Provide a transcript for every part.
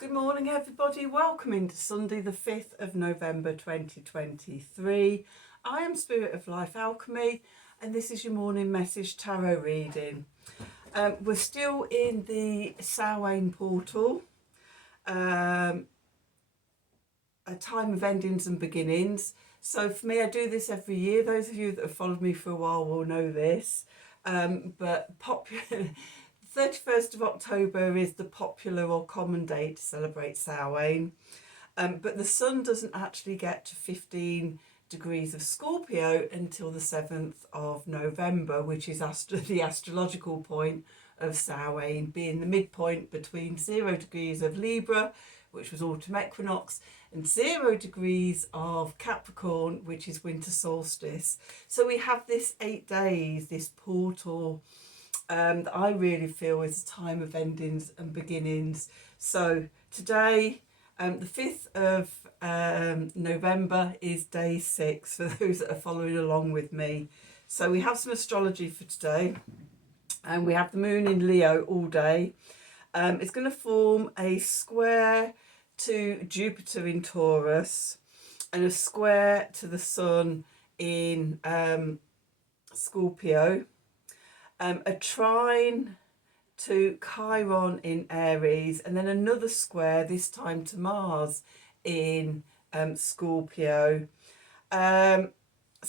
Good morning everybody, welcome into Sunday the 5th of November 2023. I am Spirit of Life Alchemy and this is your morning message tarot reading. We're still in the Samhain portal, a time of endings and beginnings. So for me, I do this every year. Those of you that have followed me for a while will know this, but popular 31st of October is the popular or common day to celebrate Samhain, but the sun doesn't actually get to 15 degrees of Scorpio until the 7th of November, which is the astrological point of Samhain, being the midpoint between 0 degrees of Libra, which was autumn equinox, and 0 degrees of Capricorn, which is winter solstice. So we have this 8 days, this portal, that I really feel is a time of endings and beginnings. So today, the 5th of November is day 6 for those that are following along with me. So we have some astrology for today, and we have the moon in Leo all day. It's going to form a square to Jupiter in Taurus and a square to the sun in Scorpio. A trine to Chiron in Aries, and then another square, this time to Mars in Scorpio. So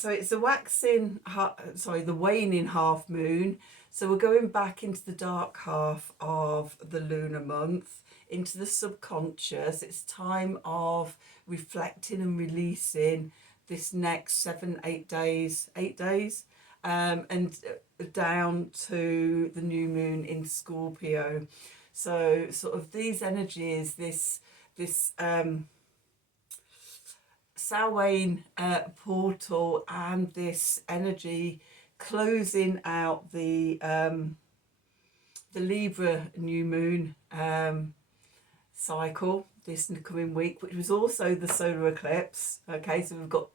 it's the the waning half moon. So we're going back into the dark half of the lunar month, into the subconscious. It's time of reflecting and releasing this next 8 days, and down to the new moon in Scorpio. So sort of these energies, this Samhain portal, and this energy closing out the Libra new moon cycle this coming week, which was also the solar eclipse. Okay, so we've got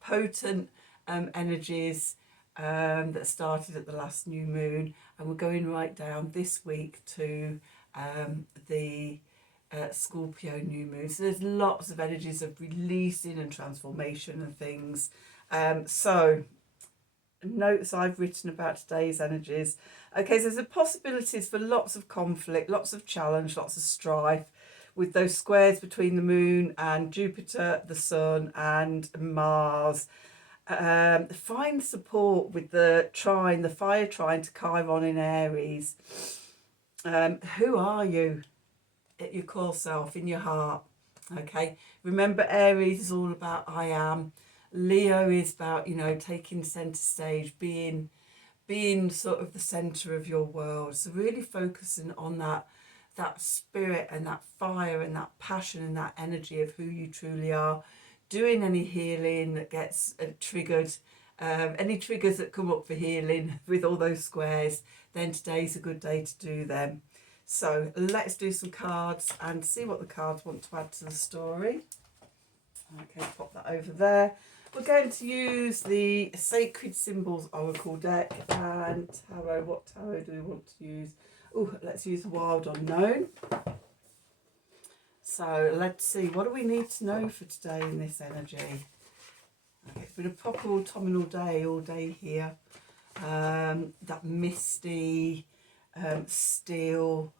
potent energies that started at the last new moon, and we're going right down this week to the Scorpio new moon. So there's lots of energies of releasing and transformation and things. So notes I've written about today's energies. Okay, so there's the possibilities for lots of conflict, lots of challenge, lots of strife with those squares between the moon and Jupiter, the sun and Mars. Find support with the trine, the fire trine to Chiron in Aries. Who are you at your core self, in your heart? Okay, remember Aries is all about I am. Leo is about, taking centre stage, being sort of the centre of your world. So really focusing on that spirit and that fire and that passion and that energy of who you truly are. Doing any healing that gets triggered, any triggers that come up for healing with all those squares, then today's a good day to do them. So let's do some cards and see what the cards want to add to the story. Okay, pop that over there. We're going to use the Sacred Symbols Oracle deck and tarot. What tarot do we want to use? Oh, let's use the Wild Unknown. So let's see, what do we need to know for today in this energy? Okay, it's been a proper autumnal day all day here. That misty, still,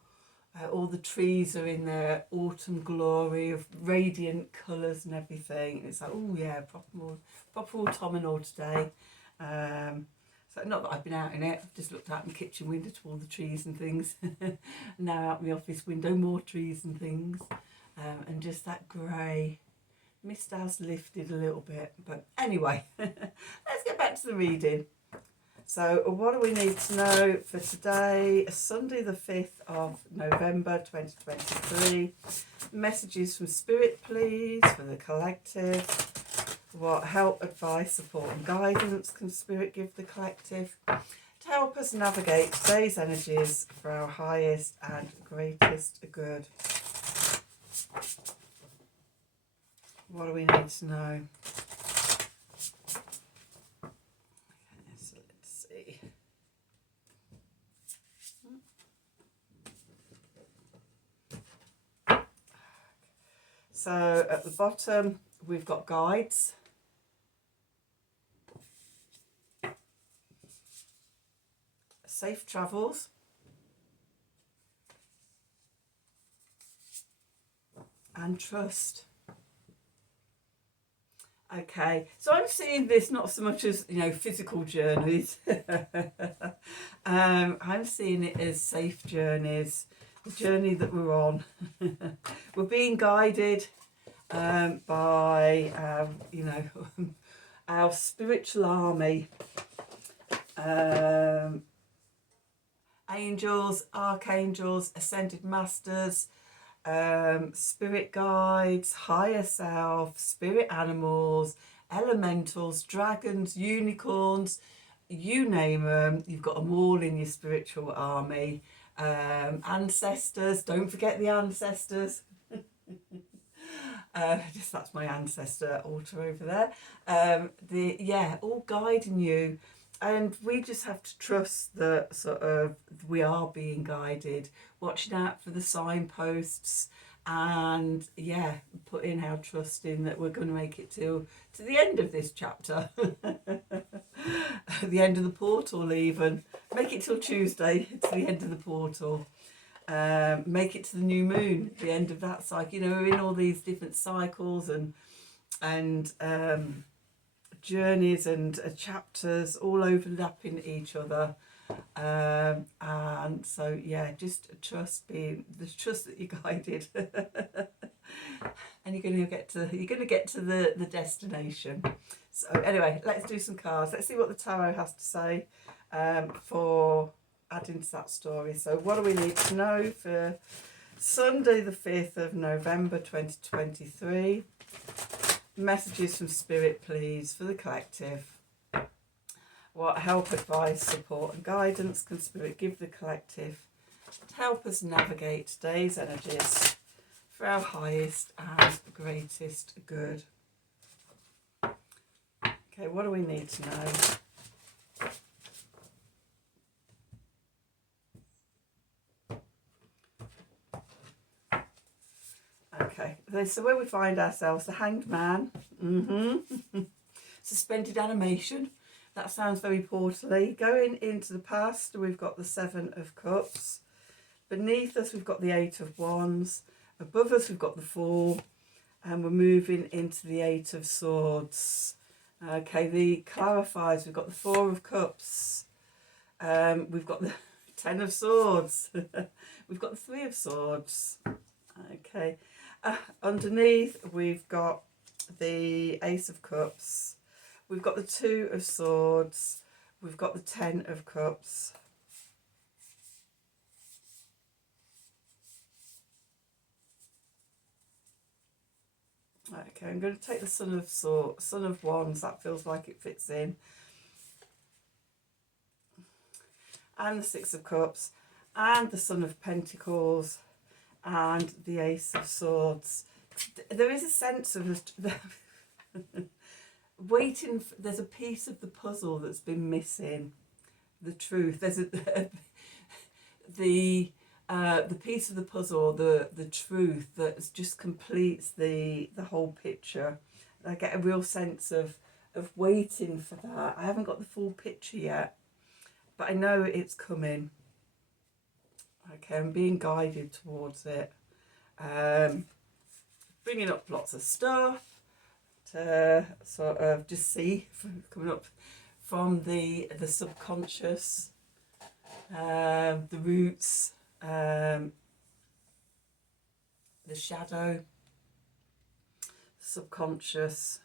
all the trees are in their autumn glory of radiant colours and everything. It's like, oh yeah, proper autumnal today. So not that I've been out in it, I've just looked out my kitchen window to all the trees and things. Now out my office window, more trees and things. And just that grey mist has lifted a little bit, but anyway, let's get back to the reading. So what do we need to know for today, Sunday the 5th of November 2023? Messages from Spirit, please, for the collective. What help, advice, support and guidance can Spirit give the collective to help us navigate today's energies for our highest and greatest good? What do we need to know? Okay, so let's see. So at the bottom, we've got guides. Safe travels. And trust. Okay, so I'm seeing this not so much as, you know, physical journeys. I'm seeing it as safe journeys, the journey that we're on. We're being guided by, you know, our spiritual army, angels, archangels, ascended masters, spirit guides, higher self, spirit animals, elementals, dragons, unicorns, you name them, you've got them all in your spiritual army. Ancestors, don't forget the ancestors. Just that's my ancestor altar over there. Yeah, all guiding you, and we just have to trust that sort of we are being guided, watching out for the signposts, and yeah, put in our trust in that we're going to make it to the end of this chapter. The end of the portal, even make it till Tuesday to the end of the portal. Make it to the new moon, the end of that cycle. You know, we're in all these different cycles and journeys and chapters all overlapping each other. And so yeah, just trust, being the trust that you're guided, and you're going to get to the destination. So anyway, let's do some cards. Let's see what the tarot has to say for adding to that story. So what do we need to know for Sunday the 5th of November 2023? Messages from Spirit, please, for the collective. What help, advice, support and guidance can Spirit give the collective to help us navigate today's energies for our highest and greatest good? Okay, what do we need to know? Okay, so where we find ourselves, the Hanged Man, suspended animation. That sounds very portally. Going into the past, we've got the 7 of Cups. Beneath us, we've got the 8 of Wands. Above us, we've got the Fool. And we're moving into the 8 of Swords. Okay, the clarifiers, we've got the 4 of Cups. We've got the 10 of Swords. We've got the 3 of Swords. Okay. Underneath, we've got the Ace of Cups. We've got the 2 of Swords. We've got the 10 of Cups. Okay, I'm going to take the Son of Wands. That feels like it fits in. And the 6 of Cups. And the Son of Pentacles. And the Ace of Swords. There is a sense of waiting. There's a piece of the puzzle that's been missing. The truth. There's the piece of the puzzle, the truth that just completes the whole picture. I get a real sense of waiting for that. I haven't got the full picture yet, but I know it's coming. Okay, I'm being guided towards it. Bringing up lots of stuff to sort of just see coming up from the subconscious, the roots, the shadow, subconscious.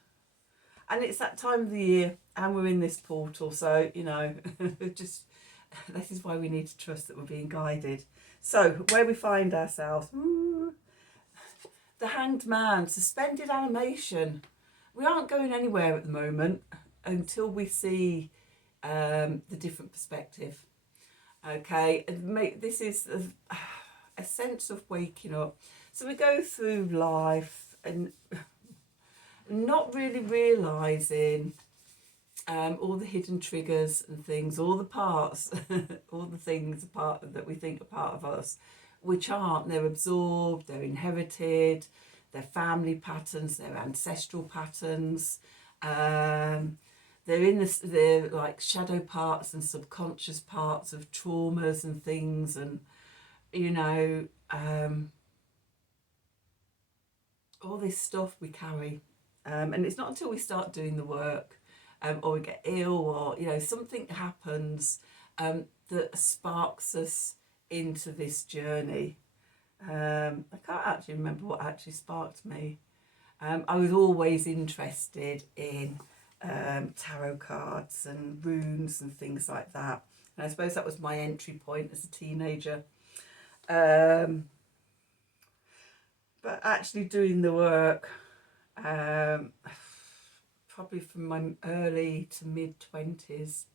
And it's that time of the year and we're in this portal, so you know, just this is why we need to trust that we're being guided. So where we find ourselves, the Hanged Man, suspended animation. We aren't going anywhere at the moment until we see the different perspective. Okay, this is a sense of waking up. So we go through life and not really realising all the hidden triggers and things, all the parts, all the things that we think are part of us, which aren't. They're absorbed, they're inherited, their family patterns, their ancestral patterns. They're in they're like shadow parts and subconscious parts of traumas and things, and you know, all this stuff we carry. And it's not until we start doing the work, or we get ill, or you know, something happens that sparks us into this journey. I can't actually remember what actually sparked me. I was always interested in tarot cards and runes and things like that. And I suppose that was my entry point as a teenager. But actually doing the work, probably from my early to mid 20s,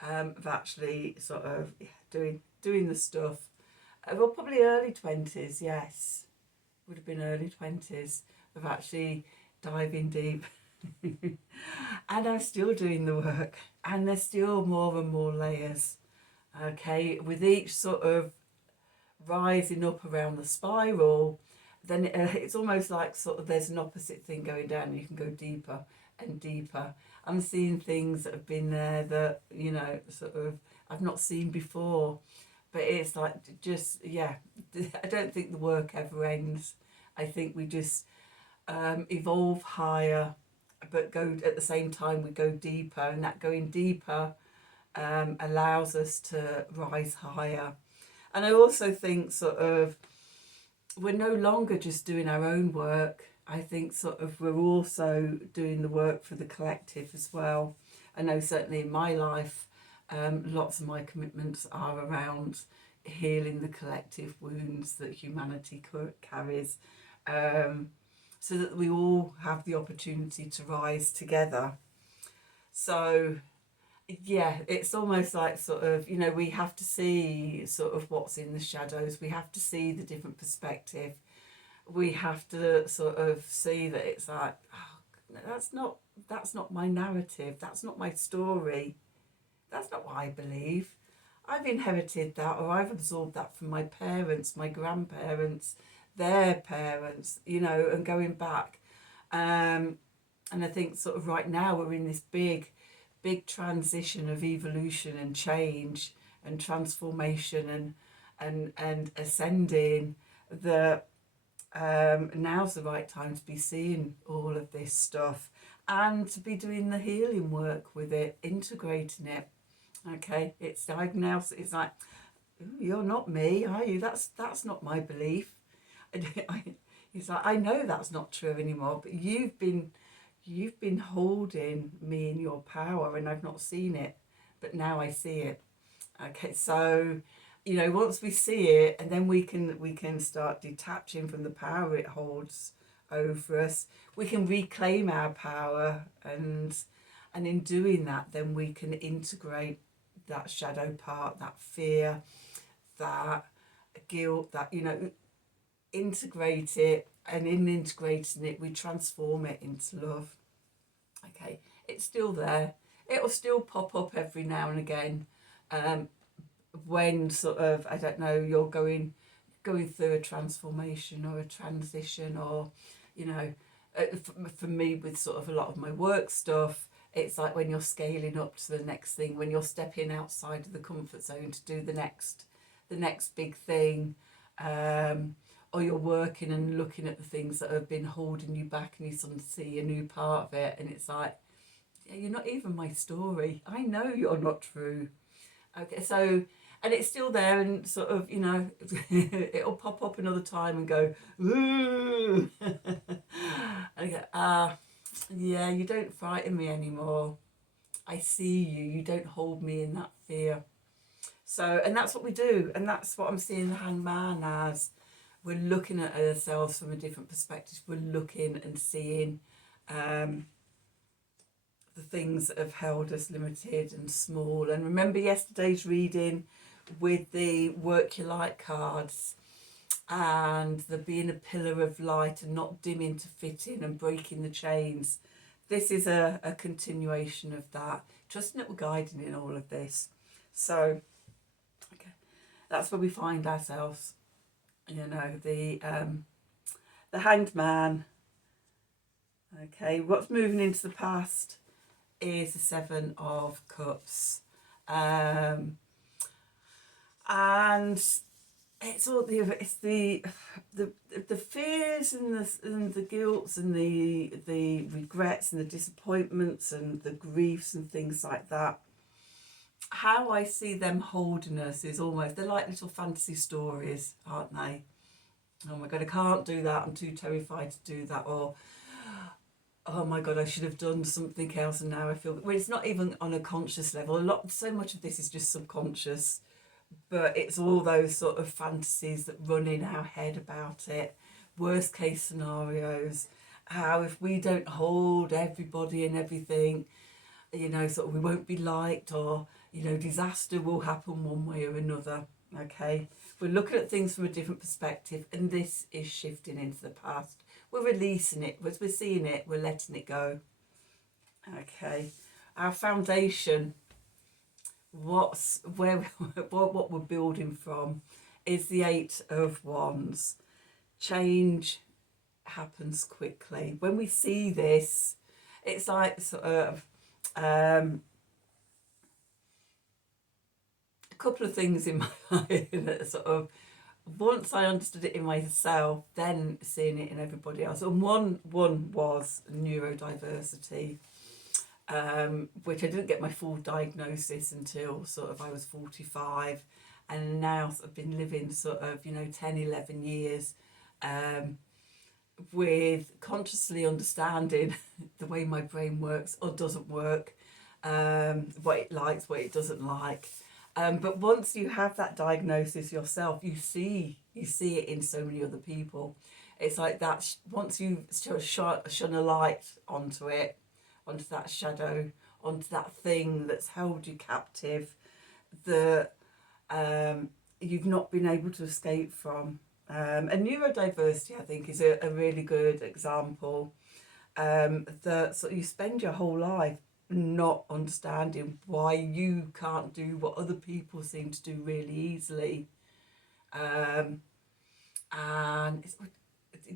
of actually sort of doing the stuff. Well, probably early 20s, yes. Would have been early 20s of actually diving deep. And I'm still doing the work, and there's still more and more layers. Okay, with each sort of rising up around the spiral, then it's almost like sort of there's an opposite thing going down, and you can go deeper and deeper. I'm seeing things that have been there that, you know, sort of I've not seen before. But it's like, just, yeah, I don't think the work ever ends. I think we just evolve higher, but go at the same time we go deeper, and that going deeper allows us to rise higher. And I also think sort of we're no longer just doing our own work. I think sort of we're also doing the work for the collective as well. I know certainly in my life, lots of my commitments are around healing the collective wounds that humanity carries, so that we all have the opportunity to rise together. So yeah, it's almost like sort of, you know, we have to see sort of what's in the shadows. We have to see the different perspective. We have to sort of see that it's like, oh, that's not my narrative. That's not my story. That's not what I believe. I've inherited that, or I've absorbed that from my parents, my grandparents, their parents, you know, and going back. And I think sort of right now we're in this big transition of evolution and change and transformation and ascending, that now's the right time to be seeing all of this stuff and to be doing the healing work with it, integrating it. Okay, it's diagnosed. It's like, you're not me, are you? That's not my belief. He's like, I know that's not true anymore, but you've been holding me in your power, and I've not seen it, but now I see it. Okay, so you know, once we see it, and then we can start detaching from the power it holds over us. We can reclaim our power, and in doing that, then we can integrate that shadow part, that fear, that guilt, that, you know, integrate it, and in integrating it we transform it into love. Okay, it's still there. It'll still pop up every now and again, when sort of, I don't know, you're going through a transformation or a transition, or you know, for me with sort of a lot of my work stuff, it's like when you're scaling up to the next thing, when you're stepping outside of the comfort zone to do the next big thing, or you're working and looking at the things that have been holding you back, and you suddenly see a new part of it, and it's like, yeah, you're not even my story. I know you're not true. Okay, so, and it's still there, and sort of, you know, it'll pop up another time and go, ooh. And go, yeah, you don't frighten me anymore. I see you. You don't hold me in that fear. So, and that's what we do, and that's what I'm seeing the hangman as. We're looking at ourselves from a different perspective. We're looking and seeing the things that have held us limited and small. And remember yesterday's reading with the work your light cards, and the being a pillar of light and not dimming to fit in and breaking the chains. This is a continuation of that, trusting that we're guiding in all of this. So okay, that's where we find ourselves, you know, the the Hanged Man. Okay, what's moving into the past is the Seven of Cups. And it's all the fears and the guilts and the regrets and the disappointments and the griefs and things like that. How I see them holding us is almost, they're like little fantasy stories, aren't they? Oh my God, I can't do that, I'm too terrified to do that, or oh my God, I should have done something else and now I feel, well, it's not even on a conscious level. So much of this is just subconscious, but it's all those sort of fantasies that run in our head about it. Worst case scenarios, how if we don't hold everybody and everything, you know, sort of we won't be liked, or, you know, disaster will happen one way or another. Okay, we're looking at things from a different perspective, and this is shifting into the past. We're releasing it. As we're seeing it, we're letting it go. Okay, our foundation, what we're building from, is the Eight of Wands. Change happens quickly. When we see this, it's like sort of a couple of things in my life that sort of, once I understood it in myself, then seeing it in everybody else. And one was neurodiversity, which I didn't get my full diagnosis until sort of I was 45, and now sort of been living sort of, you know, 10, 11 years with consciously understanding the way my brain works or doesn't work, what it likes, what it doesn't like. But once you have that diagnosis yourself, you see it in so many other people. It's like that, once you shone a light onto it, onto that shadow, onto that thing that's held you captive, that you've not been able to escape from. And neurodiversity, I think, is a really good example. That sort of, you spend your whole life not understanding why you can't do what other people seem to do really easily, and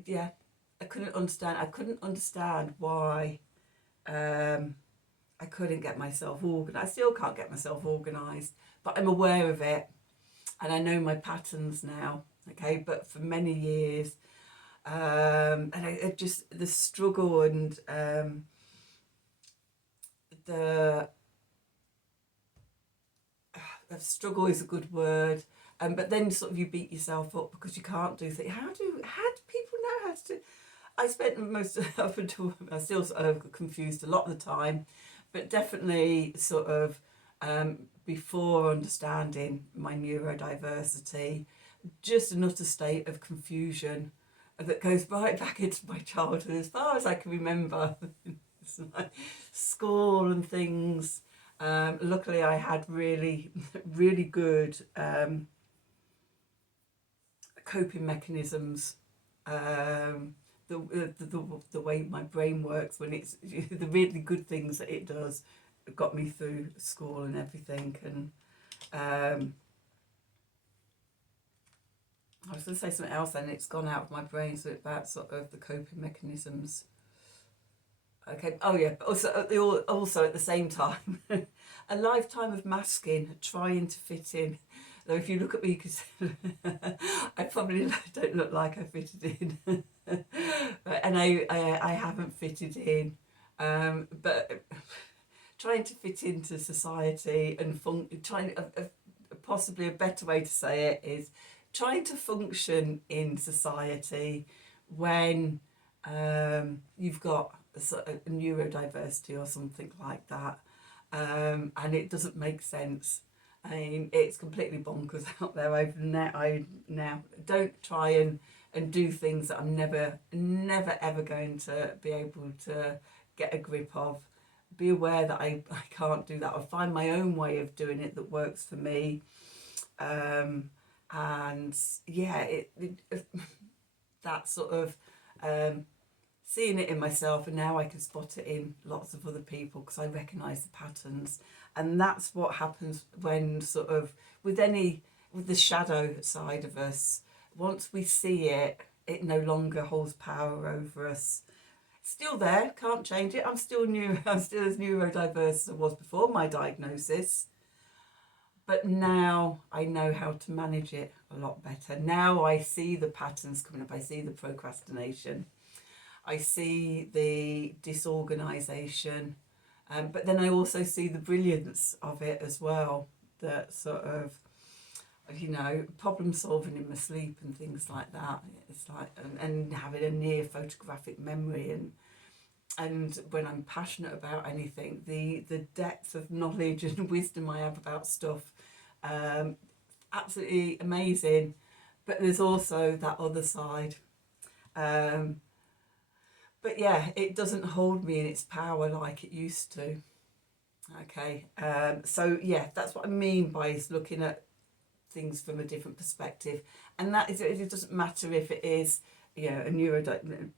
yeah, I couldn't understand why I couldn't get myself organised. I still can't get myself organised, but I'm aware of it and I know my patterns now. Okay, but for many years, and I just, the struggle and the struggle is a good word, but then sort of you beat yourself up because you can't do things. How do people know how to do? I spent most up until, I still sort of confused a lot of the time, but definitely sort of before understanding my neurodiversity, just an utter state of confusion that goes right back into my childhood as far as I can remember. It's like school and things. Luckily, I had really, really good coping mechanisms. The way my brain works when it's the really good things that it does got me through school and everything. And I was going to say something else and it's gone out of my brain, so it's about sort of the coping mechanisms. Okay, oh yeah, also at the same time, a lifetime of masking, trying to fit in. Though if you look at me, because I probably don't look like I fitted in, and I haven't fitted in, but trying to fit into society and possibly a better way to say it is trying to function in society when you've got a neurodiversity or something like that, and it doesn't make sense. I mean, it's completely bonkers out there over the net. I now don't try and do things that I'm never ever going to be able to get a grip of. Be aware that I can't do that. I'll find my own way of doing it that works for me. And yeah, that sort of seeing it in myself, and now I can spot it in lots of other people because I recognise the patterns. And that's what happens when sort of with the shadow side of us, once we see it, it no longer holds power over us. It's still there, can't change it. I'm still I'm still as neurodiverse as I was before my diagnosis. But now I know how to manage it a lot better. Now I see the patterns coming up. I see the procrastination. I see the disorganisation. But then I also see the brilliance of it as well. That sort of, problem solving in my sleep and things like that. It's like, and having a near photographic memory, and when I'm passionate about anything, the depth of knowledge and wisdom I have about stuff, absolutely amazing. But there's also that other side. But yeah, it doesn't hold me in its power like it used to. Okay, so yeah, that's what I mean by is looking at things from a different perspective, and that is, it doesn't matter if it is,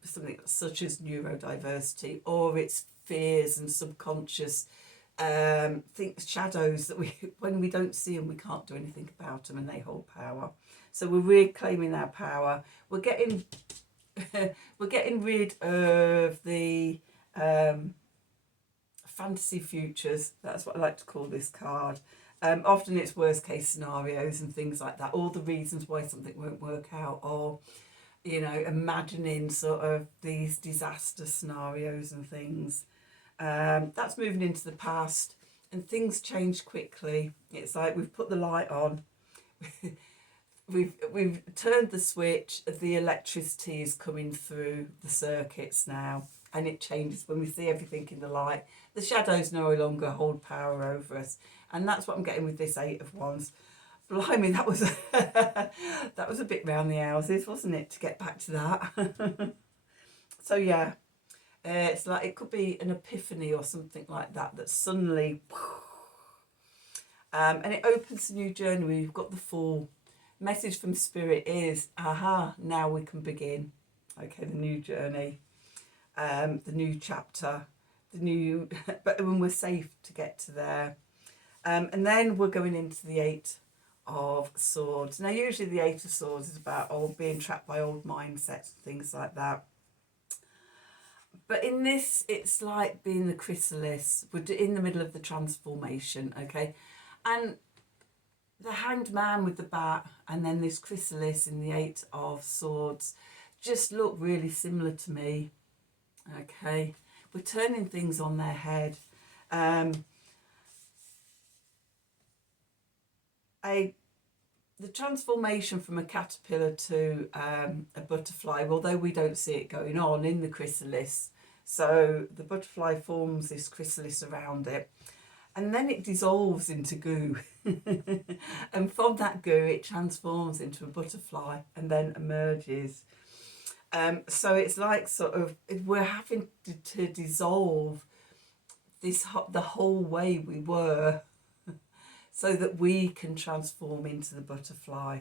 something such as neurodiversity, or it's fears and subconscious things, shadows that we, when we don't see them, we can't do anything about them, and they hold power. So we're reclaiming our power. We're getting we're getting rid of the fantasy futures. That's what I like to call this card. Often it's worst case scenarios and things like that, all the reasons why something won't work out, or imagining sort of these disaster scenarios and things. That's moving into the past, and things change quickly. It's like we've put the light on. We've turned the switch, the electricity is coming through the circuits now, and it changes when we see everything in the light. The shadows no longer hold power over us, and that's what I'm getting with this Eight of Wands. Blimey, that was that was a bit round the houses, wasn't it, to get back to that? So yeah, it's like it could be an epiphany or something like that, that suddenly, and it opens a new journey. We've got the Fool. Message from Spirit is, aha, now we can begin. Okay, the new journey, the new chapter, the new, but when we're safe to get to there. And then we're going into the Eight of Swords. Now, usually the Eight of Swords is about being trapped by old mindsets and things like that. But in this, it's like being the chrysalis. We're in the middle of the transformation, okay? And the Hanged Man with the bat, and then this chrysalis in the Eight of Swords, just look really similar to me, okay? We're turning things on their head. The transformation from a caterpillar to a butterfly, although we don't see it going on in the chrysalis, so the butterfly forms this chrysalis around it, and then it dissolves into goo. And from that goo it transforms into a butterfly and then emerges. So it's like sort of we're having to dissolve the whole way we were, so that we can transform into the butterfly.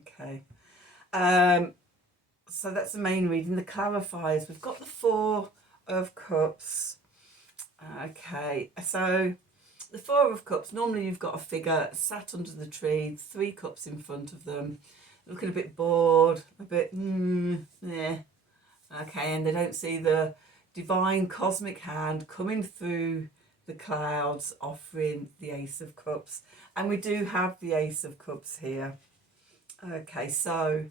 Okay. So that's the main reading. The clarifiers, we've got the Four of Cups. Okay, so the Four of Cups, normally you've got a figure sat under the tree, 3 cups in front of them, looking a bit bored, a bit, yeah. Okay, and they don't see the divine cosmic hand coming through the clouds, offering the Ace of Cups. And we do have the Ace of Cups here. Okay, so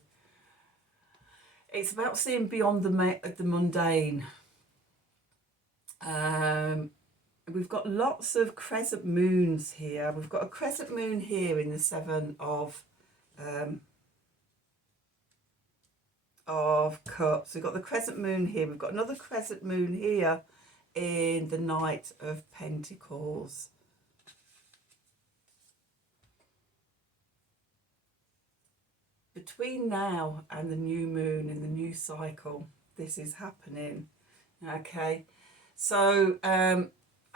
it's about seeing beyond the mundane. We've got lots of crescent moons here. We've got a crescent moon here in the Seven of Cups. We've got the crescent moon here. We've got another crescent moon here in the Knight of Pentacles. Between now and the new moon and the new cycle, this is happening. Okay, so I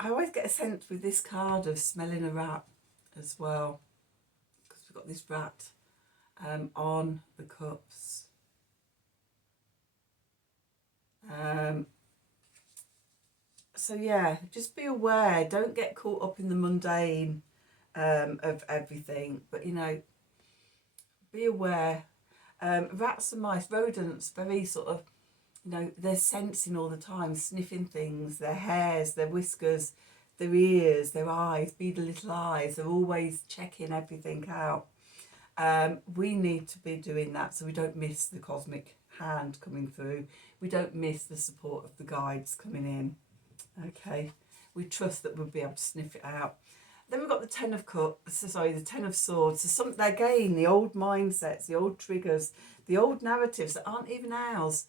always get a sense with this card of smelling a rat as well, because we've got this rat on the cups. So yeah, just be aware. Don't get caught up in the mundane of everything, but be aware. Rats and mice, rodents, very sort of, you know, they're sensing all the time, sniffing things, their hairs, their whiskers, their ears, their eyes, beady little eyes. They're always checking everything out. We need to be doing that so we don't miss the cosmic hand coming through. We don't miss the support of the guides coming in. Okay, we trust that we'll be able to sniff it out. Then we've got the Ten of Cups, sorry, the Ten of Swords. So some, again, the old mindsets, the old triggers, the old narratives that aren't even ours,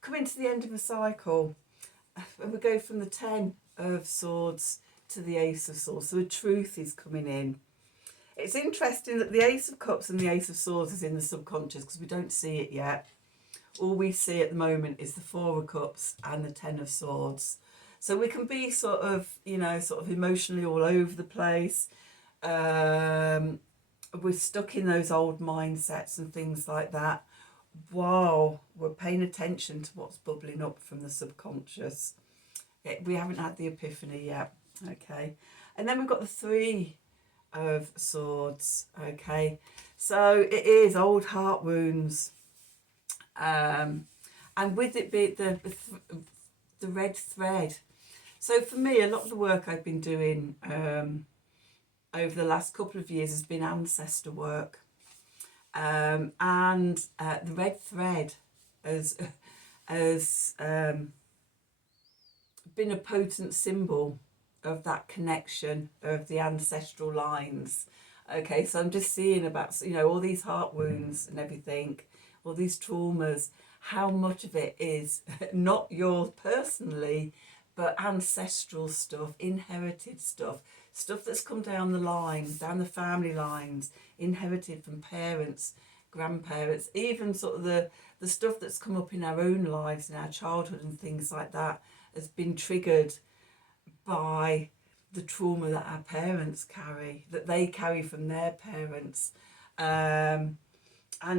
coming to the end of a cycle. And we go from the Ten of Swords to the Ace of Swords. So a truth is coming in. It's interesting that the Ace of Cups and the Ace of Swords is in the subconscious because we don't see it yet. All we see at the moment is the Four of Cups and the Ten of Swords. So we can be sort of, you know, sort of emotionally all over the place. We're stuck in those old mindsets and things like that while we're paying attention to what's bubbling up from the subconscious. We haven't had the epiphany yet. Okay. And then we've got the Three of Swords. Okay. So it is old heart wounds. And with it be the red thread. So for me, a lot of the work I've been doing over the last couple of years has been ancestor work. And the red thread has been a potent symbol of that connection of the ancestral lines. Okay, so I'm just seeing about, you know, all these heart wounds and everything, all these traumas, how much of it is not yours personally, but ancestral stuff, inherited stuff, stuff that's come down the line, down the family lines, inherited from parents, grandparents, even sort of the stuff that's come up in our own lives, in our childhood and things like that, has been triggered by the trauma that our parents carry, that they carry from their parents. And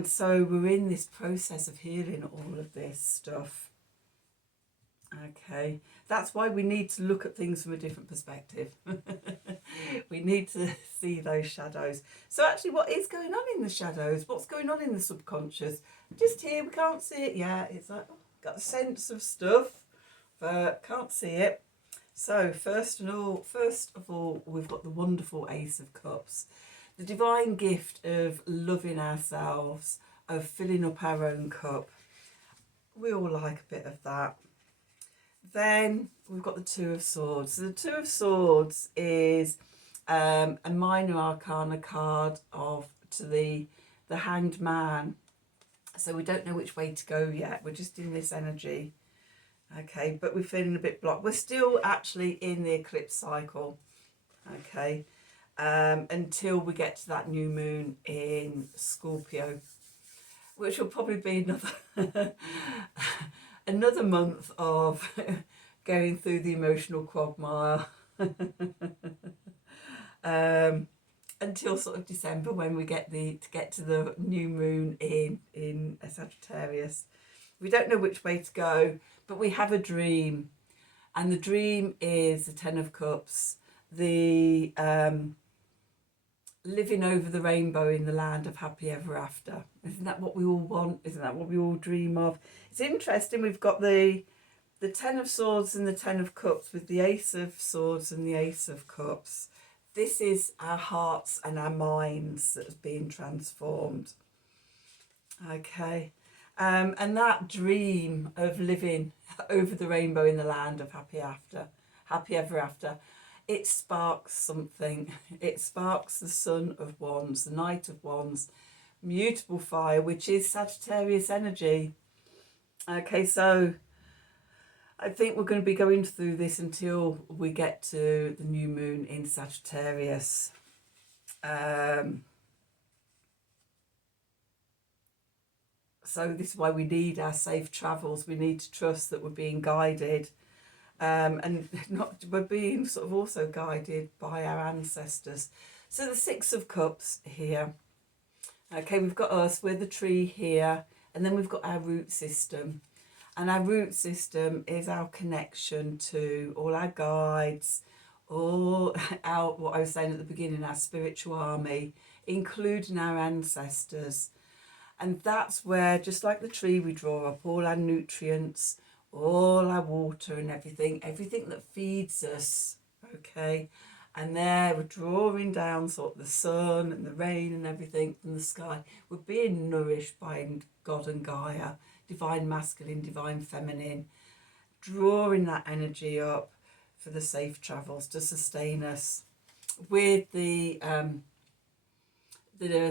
so we're in this process of healing all of this stuff. Okay, that's why we need to look at things from a different perspective. We need to see those shadows. So actually, what is going on in the shadows? What's going on in the subconscious? Just here, we can't see it yet. It's like, oh, got a sense of stuff, but can't see it. So first of all, we've got the wonderful Ace of Cups, the divine gift of loving ourselves, of filling up our own cup. We all like a bit of that. Then we've got the Two of Swords. So the Two of Swords is a minor arcana card to the Hanged Man. So we don't know which way to go yet. We're just in this energy. Okay, but we're feeling a bit blocked. We're still actually in the eclipse cycle. Okay, until we get to that new moon in Scorpio, which will probably be another month of going through the emotional quagmire until sort of December, when we get to the new moon in Sagittarius. We don't know which way to go, but we have a dream, and the dream is the Ten of Cups, the living over the rainbow in the land of happy ever after. Isn't that what we all want? Isn't that what we all dream of? It's interesting, we've got the Ten of Swords and the Ten of Cups with the Ace of Swords and the Ace of Cups. This is our hearts and our minds that is being transformed. Okay. And that dream of living over the rainbow in the land of happy ever after, it sparks something. It sparks the Sun of Wands, the Knight of Wands, mutable fire, which is Sagittarius energy. Okay, so I think we're going to be going through this until we get to the new moon in Sagittarius. So this is why we need our safe travels. We need to trust that we're being guided, and we're being sort of also guided by our ancestors. So the Six of Cups here. Okay, we've got us, we're the tree here, and then we've got our root system. And our root system is our connection to all our guides, all our, what I was saying at the beginning, our spiritual army, including our ancestors. And that's where, just like the tree, we draw up all our nutrients, all our water and everything that feeds us, okay? And there we're drawing down sort of the sun and the rain and everything from the sky. We're being nourished by God and Gaia, divine masculine, divine feminine, drawing that energy up for the safe travels to sustain us. With the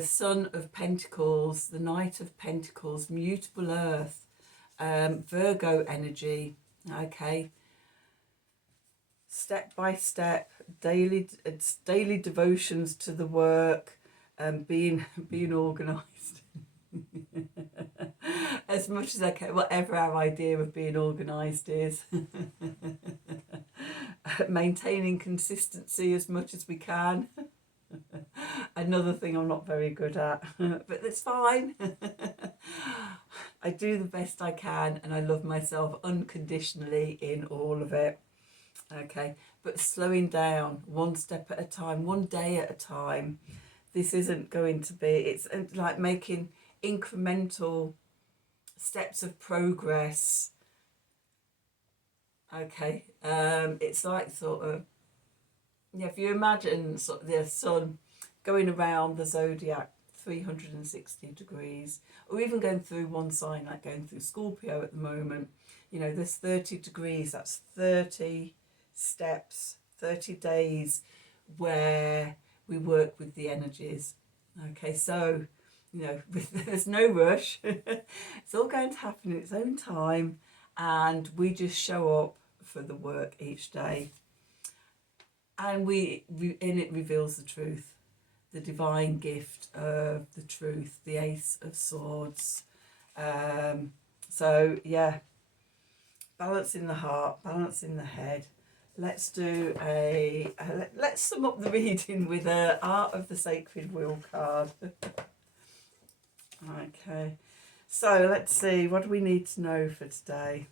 Son of Pentacles, the Knight of Pentacles, mutable earth, Virgo energy, okay, step by step, daily devotions to the work, being organised as much as I can, whatever our idea of being organised is. Maintaining consistency as much as we can. Another thing I'm not very good at, but that's fine. I do the best I can, and I love myself unconditionally in all of it. Okay, but slowing down, one step at a time, one day at a time. This isn't going to be, it's like making incremental steps of progress. Okay, it's like sort of, yeah, if you imagine sort of the sun going around the zodiac 360 degrees, or even going through one sign, like going through Scorpio at the moment, you know, there's 30 degrees, that's 30 steps, 30 days where we work with the energies. Okay, so, you know, there's no rush. It's all going to happen in its own time, and we just show up for the work each day. And in it reveals the truth, the divine gift of the truth, the Ace of Swords. So yeah, balancing the heart, balancing the head. Let's do let's sum up the reading with a Art of the Sacred Wheel card. Okay, so let's see, what do we need to know for today?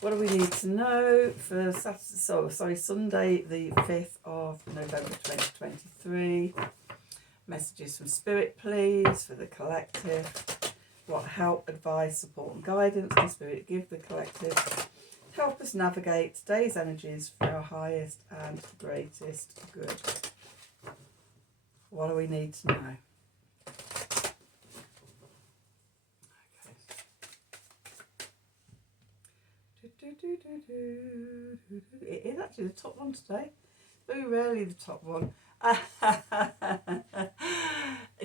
What do we need to know for Sunday the 5th of November 2023? Messages from Spirit, please, for the collective. What help, advice, support and guidance can Spirit give the collective? Help us navigate today's energies for our highest and greatest good. What do we need to know? It is actually the top one today. Very rarely the top one.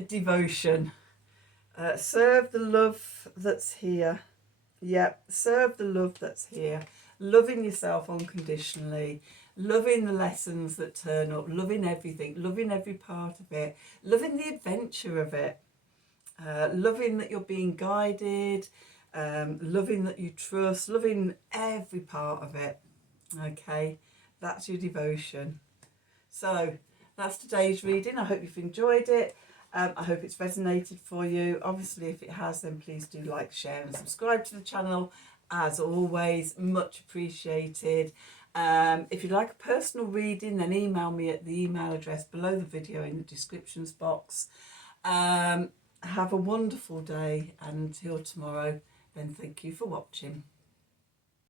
Devotion. Serve the love that's here. Yep, serve the love that's here. Loving yourself unconditionally. Loving the lessons that turn up. Loving everything. Loving every part of it. Loving the adventure of it. Loving that you're being guided. Loving that you trust, loving every part of it. Okay, that's your devotion. So that's today's reading. I hope you've enjoyed it. I hope it's resonated for you. Obviously, if it has, then please do like, share and subscribe to the channel. As always, much appreciated. If you'd like a personal reading, then email me at the email address below the video in the descriptions box. Have a wonderful day, and until tomorrow, then thank you for watching.